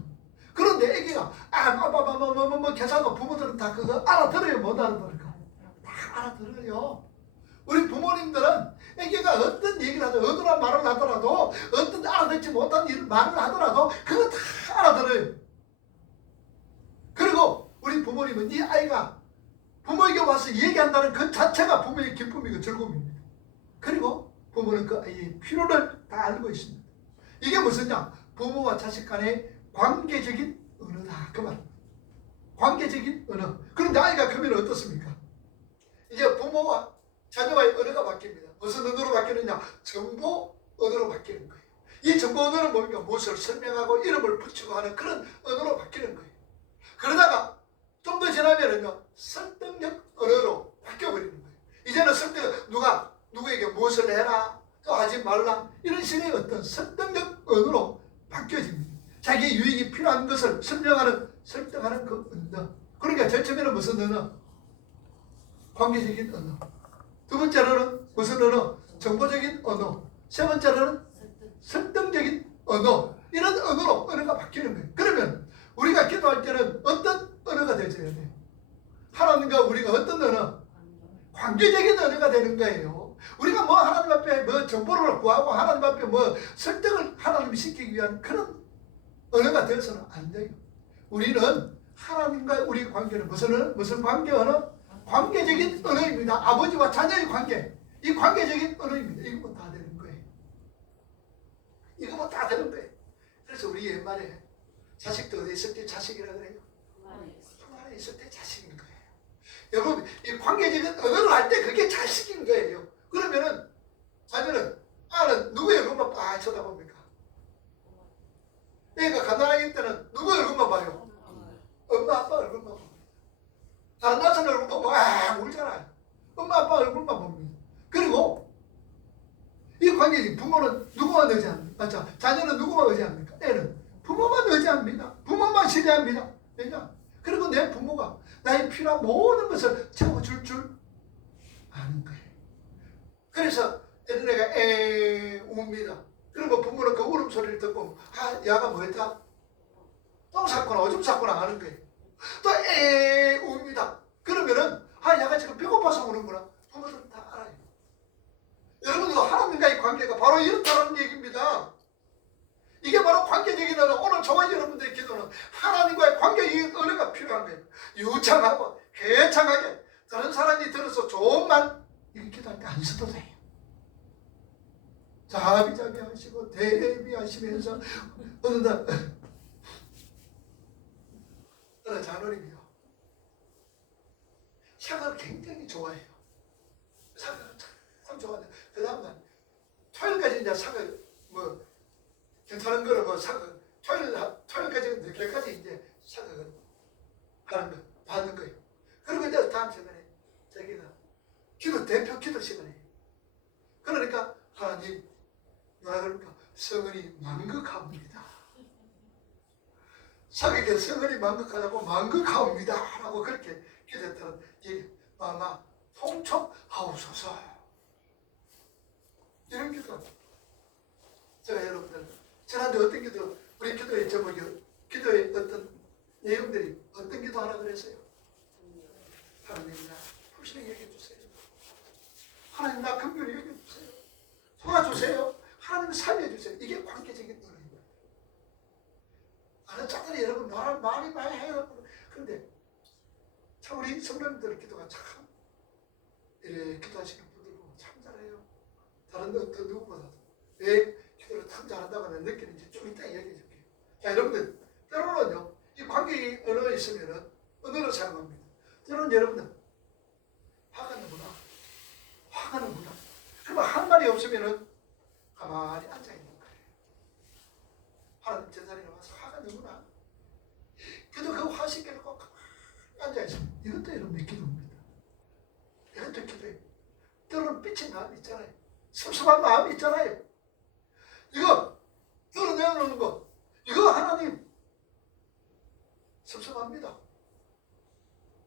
괜찮아. 부모들은 다 그거 알아들어요? 못 알아들을까? 다 알아들어요. 우리 부모님들은 애기가 어떤 얘기를 하더라도, 어떤 말을 하더라도, 어떤 알아듣지 못한 말을 하더라도 그거 다 알아들어요. 그리고 우리 부모님은 이 아이가 부모에게 와서 얘기한다는 그 자체가 부모의 기쁨이고 즐거움입니다. 그리고 부모는 그 아이의 필요를 다 알고 있습니다. 이게 무슨냐? 부모와 자식 간의 관계적인 언어다. 그 말입니다. 관계적인 언어. 그런데 아이가 크면 어떻습니까? 이제 부모와 자녀와의 언어가 바뀝니다. 무슨 언어로 바뀌느냐? 정보 언어로 바뀌는 거예요. 이 정보 언어는 뭡니까? 무엇을 설명하고 이름을 붙이고 하는 그런 언어로 바뀌는 거예요. 그러다가 좀 더 지나면은요, 설득력 언어로 바뀌어버리는 거예요. 이제는 설득, 누구에게 무엇을 해라, 또 하지 말라, 이런 식의 어떤 설득력 언어로 바뀌어집니다. 자기의 유익이 필요한 것을 설득하는 그 언어. 그러니까 제일 처음에는 무슨 언어? 관계적인 언어. 두 번째로는 무슨 언어? 정보적인 언어. 세 번째로는 설득적인 언어. 이런 언어로 언어가 바뀌는 거예요. 그러면 우리가 기도할 때는 어떤 언어가 되어야 돼요? 하나님과 우리가 어떤 언어? 관계적인 언어가 되는 거예요. 우리가 뭐 하나님 앞에 뭐 정보를 구하고 하나님 앞에 뭐 설득을 하나님 시키기 위한 그런 언어가 되어서는 안 돼요. 우리는 하나님과 우리 관계는 무슨 관계 언어? 관계적인 언어입니다. 아버지와 자녀의 관계. 이 관계적인 언어입니다. 이거 뭐 다 되는 거예요. 이거 뭐 다 되는 거예요. 그래서 우리 옛말에 자식도 어디 있을 때 자식이라 그래요? 품 안에 있을 때 자식인 거예요. 여러분, 이 관계적인 언어를 할 때 그게 자식인 거예요. 그러면은 자녀는 아는 누구의 얼굴만 딱 쳐다봅니까? 내가 간단하기 때는 누구의 얼굴만 봐요? 엄마 아빠 얼굴만 봅니다. 다른 남자 얼굴 보면 울잖아요. 엄마 아빠 얼굴만 봅니다. 그리고 이 관계지 부모는 누구만 의지합니까? 맞죠? 자녀는 누구만 의지합니까? 애는 부모만 의지합니다. 부모만 신뢰합니다. 왜냐? 그리고 내 부모가 나의 필요한 모든 것을 채워줄 줄 아는 거예요. 그래서 애는 애가 웁니다. 그리고 부모는 그 울음소리를 듣고 야가 뭐 했다? 똥 쌌구나 오줌 쌌구나 하는 거예요. 또 웁니다. 그러면은 야가 지금 배고파서 우는구나. 부모들은 다 알아요. 여러분도 하나님과의 관계가 바로 이렇다는 얘기입니다. 이게 바로 관계적인 언어. 오늘 저와 여러분들의 기도는 하나님과의 관계적인 언어가 필요한 거예요. 유창하고 개창하게 다른 사람이 들어서 좋은 말 이렇게 기도할 때 안 써도 돼요. 자비자비하시고 대비하시면서 어느 날 어느 장로님이요. 사과를 굉장히 좋아해요. 사과를 참 좋아하는데 그 다음날 토요일까지 이제 사과 뭐 괜찮은 거를 뭐 사과 토요일까지 늦게까지 이제 사과를 하는 거 받는 거예요. 그리고 이제 다음 시간에 자기가 대표 기도 시간에 그러니까 하나님 뭐라 그럴까? 성은이 만극하옵니다. 사귀게 성은이 만극하자고 만극하옵니다 라고 그렇게 기도했다는 얘기. 마마 통촉하옵소서. 이런 기도. 제가 여러분들 지난주 어떤 기도, 우리 기도의 제목이 기도의 어떤 내용들이 어떤 기도 하나 그랬어요? 하나님 나 푸시는 얘기해 주세요. 하나님 나 긍휼히 얘기해 주세요. 도와주세요. 하나님 살려주세요. 이게 관계적인 언어입니다. 나는 장난이 여러분 말이 많이 해요. 그런데 참 우리 성도님들 기도가 참 이렇게 기도하시는 분들 보면 참 잘해요. 다른 어떤 누구보다도. 왜 기도를 참 잘한다고 느끼는지 좀 이따 얘기해 줄게요. 자, 여러분들 때로는요 이 관계의 언어가 있으면은 언어를 사용합니다. 때로는 여러분들 화가 나구나. 그러면 한 말이 없으면은 가만히 앉아있는 거예요. 하나님 제자리에 와서 화가 나구나. 그래도 그 화식을 꼭 가만히 앉아있어요. 이것도 여러분의 기도입니다. 이것도 기도예요. 때로는 삐친 마음이 있잖아요. 섭섭한 마음이 있잖아요. 이거 뚫어내놓는 거 이거 하나님 섭섭합니다.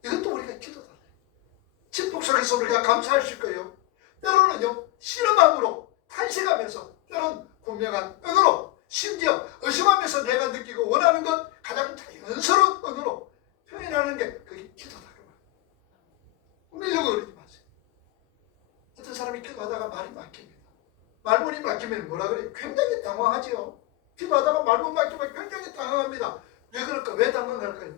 이것도 우리가 기도다. 침묵 속에서 우리가 감사하실 거예요. 때로는요 실험함으로 탄식하면서 때로는 분명한 언어로 심지어 의심하면서 내가 느끼고 원하는 것 가장 자연스러운 언어로 막히면 뭐라 그래? 굉장히 당황하지요. 기도하다가 말 못 막히면 굉장히 당황합니다. 왜 그럴까? 왜 당황할까요?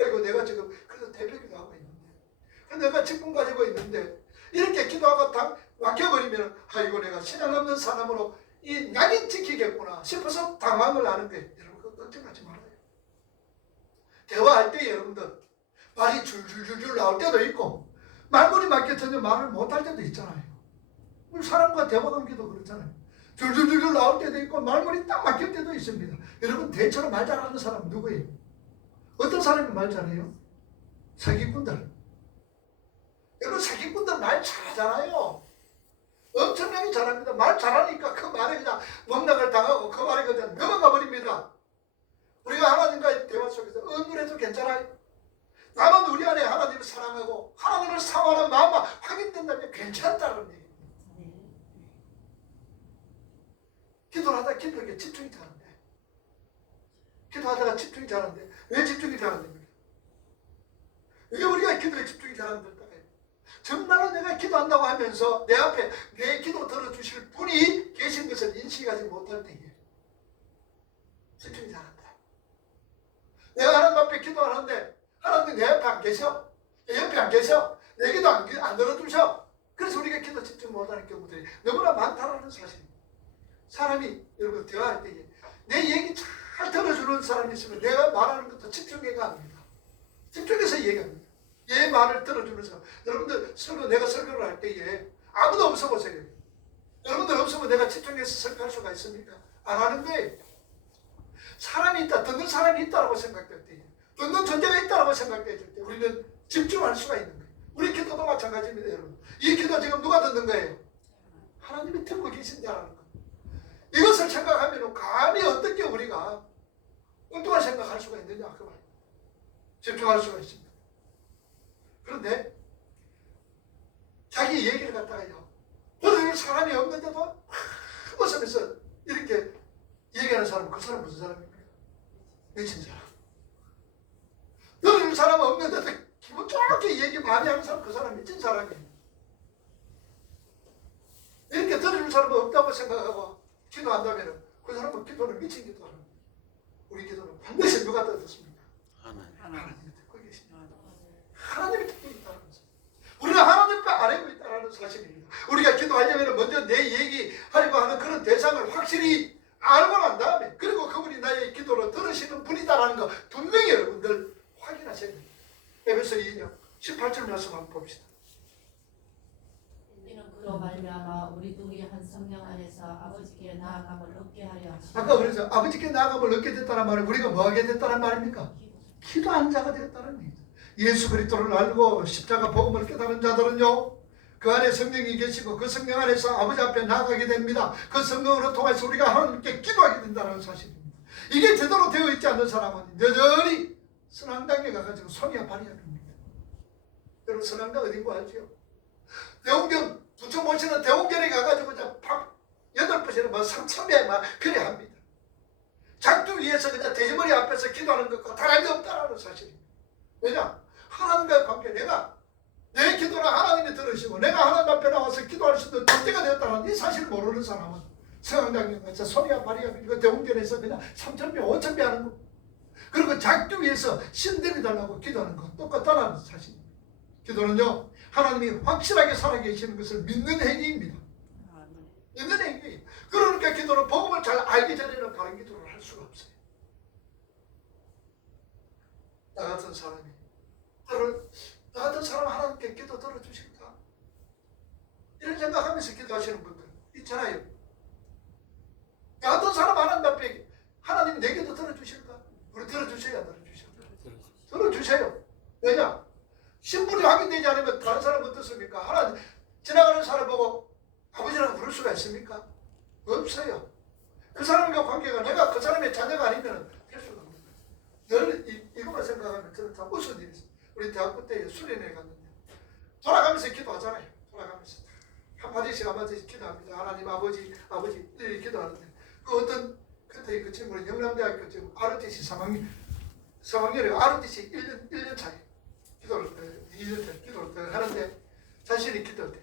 아이고 내가 지금 그래서 대표기도 하고 있는데 내가 직분 가지고 있는데 이렇게 기도하고 막혀버리면 아이고 내가 신앙 없는 사람으로 이 낙인 찍히겠구나 싶어서 당황을 하는 거예요. 여러분 그거 걱정하지 말아요. 대화할 때 여러분들 말이 줄줄줄줄 나올 때도 있고 말문이 막혀서 말을 못할 때도 있잖아요. 우리 사람과 대화 관계도 그렇잖아요. 줄줄줄줄 나올 때도 있고 말문이 딱 막힐 때도 있습니다. 여러분 대체로 말 잘하는 사람은 누구예요? 어떤 사람이 말 잘해요? 사기꾼들. 여러분 사기꾼들 말 잘하잖아요. 엄청나게 잘합니다. 말 잘하니까 그 말에 그냥 농락을 당하고 그 말에 그냥 넘어가 버립니다. 우리가 하나님과의 대화 속에서 억울해도 괜찮아요. 나만 우리 안에 하나님을 사랑하고 하나님을 사랑하는 마음만 확인된다면 괜찮다는 얘기입니다. 기도를 하다가 기도에 집중이 잘하는데 기도하다가 집중이 잘하는데 왜 집중이 잘하는입니까? 왜 우리가 기도에 집중이 잘하는데 정말로 내가 기도한다고 하면서 내 앞에 내 기도 들어주실 분이 계신 것을 인식하지 못할 때에 집중이 잘한다. 내가 하나님 앞에 기도하는데 하나님 내 옆에 안 계셔. 내 옆에 안 계셔. 내 기도 안 들어주셔. 그래서 우리가 기도 집중 못하는 경우들이 너무나 많다는 사실입니다. 사람이 여러분 대화할 때에 내 얘기 잘 들어주는 사람이 있으면 내가 말하는 것도 집중해가 합니다. 집중해서 얘기합니다. 얘 말을 들어주는 사람. 여러분들 내가 설교를 할 때에 아무도 없어 보세요. 여러분들 없으면 내가 집중해서 설교할 수가 있습니까? 안 하는 거예요. 사람이 있다, 듣는 사람이 있다고 생각될 때, 듣는 존재가 있다고 생각될 때 우리는 집중할 수가 있는 거예요. 우리 기도도 마찬가지입니다, 여러분. 이 기도 지금 누가 듣는 거예요? 하나님이 듣고 계신다는 거예요. 이것을 생각하면 감히 어떻게 우리가 엉뚱한 생각할 수가 있느냐 그 말이에요. 집중할 수가 있습니다. 그런데 자기 얘기를 갖다가요 들을 사람이 없는데도 웃으면서 이렇게 얘기하는 사람은 그 사람 무슨 사람입니까? 미친 사람. 들을 사람 없는데도 기분 좋게 얘기 많이 하는 사람 그 사람 미친 사람이에요. 이렇게 들을 사람은 없다고 생각하고 기도한다면 그 사람은 기도는 미친 기도하는 거예요. 우리 기도는 반드시 누가 듣습니까? 하나님이 듣고 계십니다. 하나님이 듣고 있다는 거죠. 우리는 하나님과 알고 있다는 사실입니다. 우리가 기도하려면 먼저 내 얘기하려고 하는 그런 대상을 확실히 알고 난 다음에 그리고 그분이 나의 기도를 들으시는 분이다라는 거 분명히 여러분들 확인하셔야 됩니다. 에베소 2장 18절 말씀 한번 봅시다. 이는 그로 말미암아 우리 둘이 한 성령 안에서 아버지께 나아감을 얻게 하려 하시고 아까 그래서 아버지께 나아감을 얻게 됐다는 말은 우리가 뭐 하게 됐다는 말입니까? 기도하는 자가 되었다는 얘기죠. 예수 그리스도를 알고 십자가 복음을 깨달은 자들은요 그 안에 성령이 계시고 그 성령 안에서 아버지 앞에 나아가게 됩니다. 그 성령으로 통해서 우리가 하나님께 기도하게 된다는 사실입니다. 이게 제대로 되어 있지 않는 사람은 여전히 선앙당에 가가지고 손이야 발이야 깁니다. 여러분 선앙당 어딘 거 알죠? 대웅전 부처 모시는 대웅전에 가가지고 그냥 8번이나 뭐 3,000배 막 그래 합니다. 작두 위에서 그냥 돼지머리 앞에서 기도하는 것과 다름이 없다는 사실입니다. 왜냐? 하나님과의 관계 내 기도를 하나님이 들으시고 내가 하나님 앞에 나와서 기도할 수 있는 존재가 되었다는 이 사실을 모르는 사람은 성당에 가서 손이야 발이야 이거 대웅전에서 그냥 3,000배 5,000배 하는 거 그리고 작두 위에서 신들이 달라고 기도하는 거 똑같다는 사실입니다. 기도는요 하나님이 확실하게 살아계시는 것을 믿는 행위입니다. 믿는 행위예요. 그러니까 기도는 복음을 잘 알기 전에는 바른 기도를 할 수가 없어요. 나 같은 사람이 나 같은 사람 하나님께 기도 들어주실까? 이런 생각하면서 기도하시는 분들 있잖아요. 나 같은 사람 하나님 앞에 하나님이 내 기도 들어주실까? 우리 들어주셔야 들어주세요. 왜냐? 신분이 확인되지 않으면 다른 사람은 어떻습니까? 하나님 지나가는 사람 보고 아버지라고 부를 수가 있습니까? 없어요. 그 사람과 관계가 내가 그 사람의 자녀가 아니면 될 수가 없는 거예요. 늘 이거만 생각하면 저는 참 무슨 일이 있어요. 우리 대학교 때 수련회 갔는데 돌아가면서 기도하잖아요. 돌아가면서 한마디씩 기도합니다. 하나님 아버지 이렇게 기도하는데 그 어떤 그때 그 친구는 영남대학교 지금 ROTC 3학년에 ROTC 1년 차에 기도를 2년 차에 기도를 하는데 자신이 기도할 때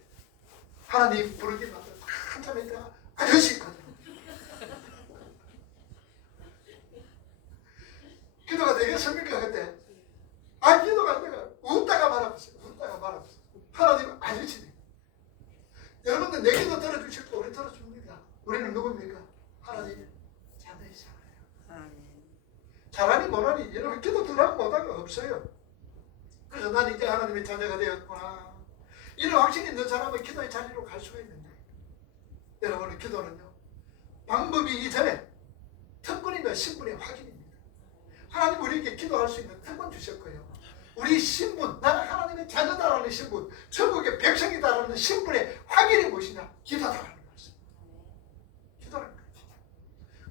하나님 부르기마다 한참 있다가 아저씨 있거든. 기도가 되겠습니까 그때? 아 기도가 안 되가 웃다가 말아봤어요. 웃다가 말아봤어요. 하나님은 아저씨네. 여러분들 내 기도 들어주실 거 우리 들어줍니다. 우리는 누굽니까? 하나님의 자녀이잖아요. 잘하니 못하니 여러분 기도 들어가고 못한 거 없어요. 그래서 난 이제 하나님의 자녀가 되었구나 이런 확신이 있는 사람은 기도의 자리로 갈 수가 있는데 여러분의 기도는요 방법이 이전에 특권이며 신분의 확인입니다. 하나님 우리에게 기도할 수 있는 특권 주셨고요. 우리 신분, 나는 하나님의 자녀다라는 신분, 천국의 백성이다라는 신분의 확인이 무엇이냐? 기도다라는 말씀. 기도라는 거예요.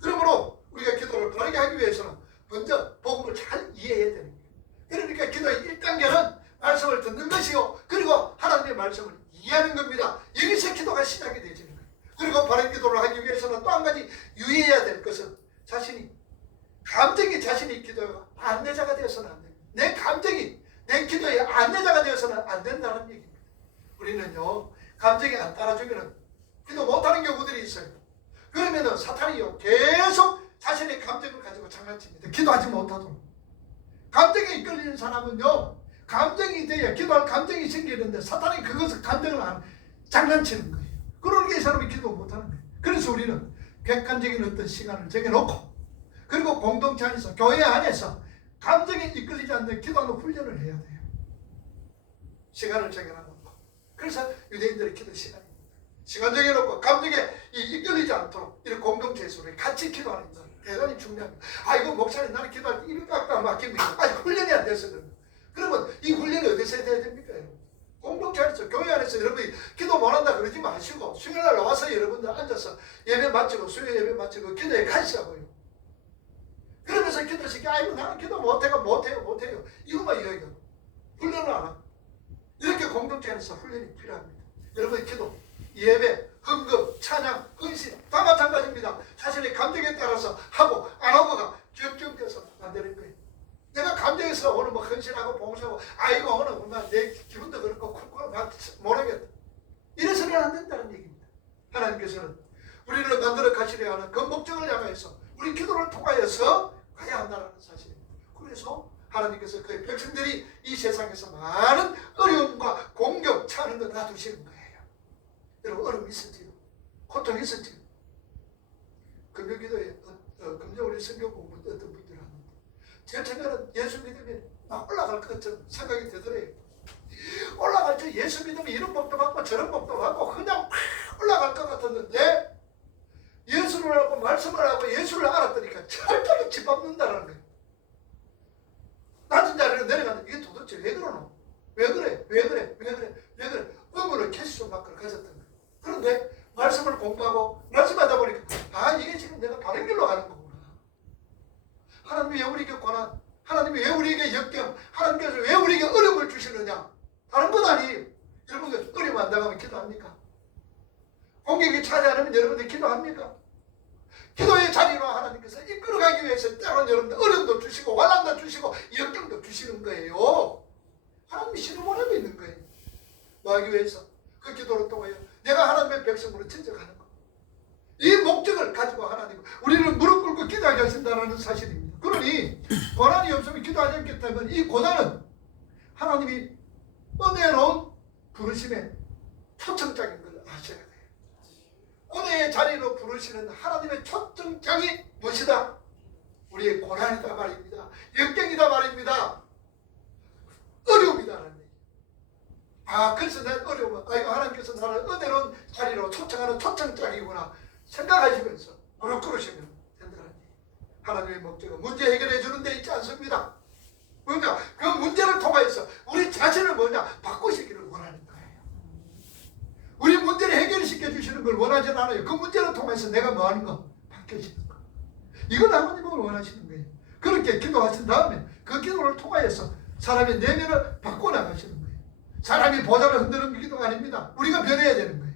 그러므로 우리가 기도를 바르게 하기 위해서는 먼저 복음을 잘 이해해야 되는 거예요. 그러니까 기도의 1단계는 말씀을 듣는 것이요. 그리고 하나님의 말씀을 이해하는 겁니다. 여기서 기도가 시작이 되지는 거예요. 그리고 바른 기도를 하기 위해서는 또 한 가지 유의해야 될 것은 자신이 감정이 자신이 기도가 안내자가 되어서는 안 됩니다. 내 감정이 내 기도의 안내자가 되어서는 안 된다는 얘기입니다. 우리는요 감정이 안 따라주면 기도 못하는 경우들이 있어요. 그러면은 사탄이요 계속 자신의 감정을 가지고 장난칩니다. 기도하지 못하도록. 감정에 이끌리는 사람은요 감정이 돼야 기도할 감정이 생기는데 사탄이 그것을 감정을 안 장난치는 거예요. 그러니까 이 사람이 기도 못하는 거예요. 그래서 우리는 객관적인 어떤 시간을 정해놓고 그리고 공동체 안에서 교회 안에서 감정에 이끌리지 않는 기도하는 훈련을 해야 돼요. 시간을 정해놓고 그래서 유대인들의 기도 시간입니다. 시간 정해놓고 감정에 이끌리지 않도록 이런 공동체에서 우리 같이 기도하는 것 대단히 중요합니다. 아이고 목사님 나는 기도할 때 이런 깎아 맡깁니다. 아직 훈련이 안 돼서 그런 거. 그러면 이 훈련이 어디서 해야 됩니까? 공동체 안에서 교회 안에서 여러분이 기도 못한다 그러지 마시고 수요일날 나와서 여러분들 앉아서 예배 마치고 수요 예배 마치고 기도에 가시자고요. 그러면서 기도시키 아이고 나는 기도 못해요 이것만 이야기하고 훈련을 안 하고 이렇게 공동체 안에서 훈련이 필요합니다. 여러분의 기도, 예배, 헌금, 찬양, 헌신 다 마찬가지입니다. 자신의 감정에 따라서 하고 안 하고가 결정돼서 안 되는 거예요. 내가 감정에서 오늘 뭐 헌신하고 봉사하고 아이고 오늘 막 내 기분도 그렇고 쿵쿵 막 모르겠다 이래서는 안 된다는 얘기입니다. 하나님께서는 우리를 만들어 가시려 하는 그 목적을 향해서 우리 기도를 통하여서 가야 한다는 사실입니다. 그래서 하나님께서 그의 백성들이 이 세상에서 많은 어려움과 공격 차는 거 놔두시는 거예요. 여러분 어려움이 있었지요. 고통이 있었지요. 금요기도에 금요 우리 성경 공부 어떤 분들이 하는데 제 생각은 예수 믿으면 막 올라갈 것 같은 생각이 들더래요. 올라갈 때 예수 믿으면 이런 복도 받고 저런 복도 받고 그냥 올라갈 것 같았는데 예수를 알고 말씀을 하고 예수를 알았더니까 절대로 짓밟는다는 거예요. 낮은 자리로 내려가는데 이게 도대체 왜 그러노? 왜 그래? 의문을 캐시 밖으로 가졌던 거예요. 그런데 말씀을 공부하고 말씀하다 보니까 아 이게 지금 내가 바른 길로 가는 거구나. 하나님이 왜 우리에게 고난, 하나님이 왜 우리에게 역경, 하나님께서 왜 우리에게 어려움을 주시느냐. 다른 건 아니에요. 여러분들 어려움 안 당하면 기도합니까? 공격이 차지 않으면 여러분들 기도합니까? 기도의 자리로 하나님께서 이끌어가기 위해서 때로는 여러분들 어려움도 주시고 환난도 주시고 역경도 주시는 거예요. 하나님이 시도보내고 있는 거예요. 뭐 하기 위해서? 그 기도를 통하여 내가 하나님의 백성으로 천적하는 거. 이 목적을 가지고 하나님은 우리를 무릎 꿇고 기도하게 하신다는 사실입니다. 그러니 고난이 없으면 기도하지 않겠다면 이 고난은 하나님이 은혜로운 부르심의 초청장인 걸 아셔야 돼요. 은혜의 자리로 부르시는 하나님의 초청장이 무엇이다? 우리의 고난이다 말입니다. 역경이다 말입니다. 어려움이다라는 얘기. 아 그래서 내 어려움은 아이고 하나님께서 나를 은혜로운 자리로 초청하는 초청장이구나 생각하시면서 무릎 꿇으시면 된다는 얘기. 하나님의 목적은 문제 해결해 주는 데 있지 않습니다. 뭐냐? 그 문제를 통해서 우리 자신을 바꾸시기를 원하는 거예요. 우리 문제를 해결시켜 주시는 걸 원하지 않아요. 그 문제를 통해서 내가 뭐 하는 거? 바뀌어지는 거. 이걸 하나님은 원하시는 거예요. 그렇게 기도하신 다음에 그 기도를 통하여서 사람의 내면을 바꿔나가시는 거예요. 사람이 보좌를 흔드는 기도가 아닙니다. 우리가 변해야 되는 거예요.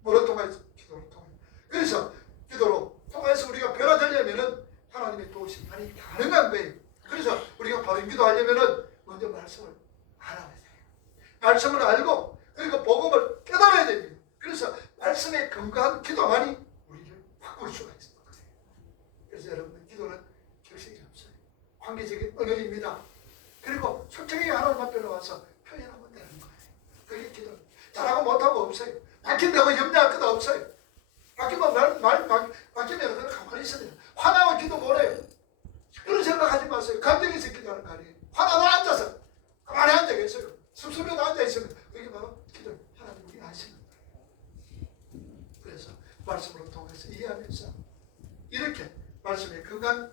뭐를 통해서? 기도를 통해. 그래서 기도로 통해서 우리가 변화되려면은 하나님의 도우심만이 가능한 거예요. 그래서 우리가 바른 기도하려면은 먼저 말씀을 알아야 돼요. 말씀을 알고 그리고 복음을 깨달아야 됩니다. 그래서 말씀에 근거한 기도만이 우리를 바꿀 수가 있는 거예요. 그래서 여러분 기도는 격식이 없어요. 관계적인 언어입니다. 그리고 솔직히 하나님 앞에 나와서 표현하면 되는 거예요. 그게 기도. 잘하고 못하고 없어요. 바뀐다고 염려할 것도 없어요. 바뀌면 바뀌면 그냥 가만히 있어야 돼요. 화나고 기도 못해요. 그런 생각하지 마세요. 감정에서 기도하는 거 아니에요. 화나도 앉아서 가만히 앉아 계세요. 습습해도 앉아 있으면 그게 바로 기도. 하나님 우리 하시는 거예요. 그래서 말씀으로 통해서 이해하면서 이렇게 말씀에 근간